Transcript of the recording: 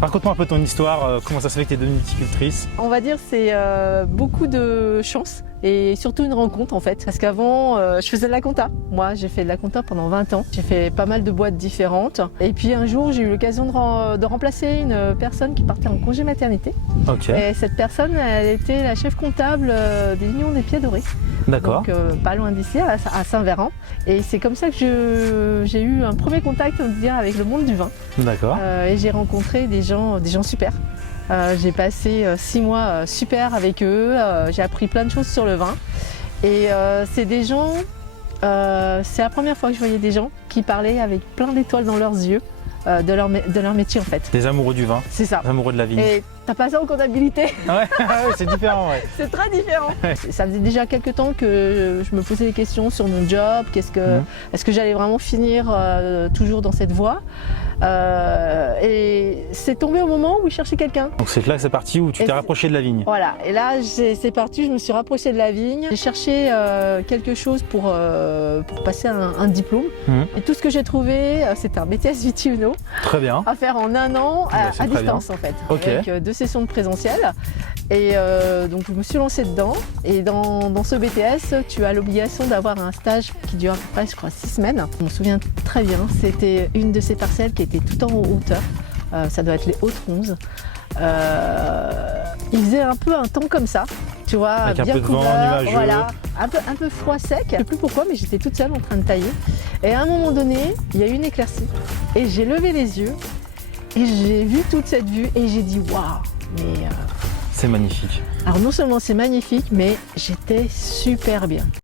Raconte-moi un peu ton histoire, comment ça se fait que tu es devenue viticultrice? On va dire c'est beaucoup de chance et surtout une rencontre en fait. Parce qu'avant, je faisais de la compta. Moi, j'ai fait de la compta pendant 20 ans. J'ai fait pas mal de boîtes différentes. Et puis un jour, j'ai eu l'occasion de remplacer une personne qui partait en congé maternité. Ok, Et cette personne, elle était la chef comptable des Lignons des Pieds Dorés. d'accord. Donc pas loin d'ici, à Saint-Véran. Et c'est comme ça que j'ai eu un premier contact, on va dire, avec le monde du vin. D'accord. Et j'ai rencontré des gens super. J'ai passé 6 mois super avec eux, j'ai appris plein de choses sur le vin. Et c'est des gens, c'est la première fois que je voyais des gens qui parlaient avec plein d'étoiles dans leurs yeux de leur métier en fait. Des amoureux du vin, C'est ça. des amoureux de la vigne. Et t'as pas ça en comptabilité, Ah ouais, ouais, c'est différent, ouais. c'est très différent. Ouais. Ça faisait déjà quelques temps que je me posais des questions sur mon job, est-ce que j'allais vraiment finir toujours dans cette voie. Et c'est tombé au moment où je cherchais quelqu'un. Donc c'est là que c'est parti où tu t'es rapproché de la vigne. Voilà, et là c'est parti, je me suis rapprochée de la vigne. J'ai cherché quelque chose pour passer un diplôme. Et tout ce que j'ai trouvé, c'était un BTS Viti Uno Très bien. à faire en un an c'est à très distance en fait, Ok. avec 2 sessions de présentiel. Et donc je me suis lancée dedans. Et dans ce BTS, tu as l'obligation d'avoir un stage qui dure à peu près, je crois, 6 semaines. Je me souviens très bien, c'était une de ces parcelles qui était tout en hauteur. Ça doit être les Hautes-Ronces. Il faisait un peu un temps comme ça, tu vois, Avec un bien peu de vent, couvert, nuageux. voilà, un peu froid sec. Je sais plus pourquoi, mais j'étais toute seule en train de tailler. Et à un moment donné, il y a eu une éclaircie. Et j'ai levé les yeux et j'ai vu toute cette vue et j'ai dit waouh. Mais C'est magnifique. alors non seulement c'est magnifique, mais j'étais super bien.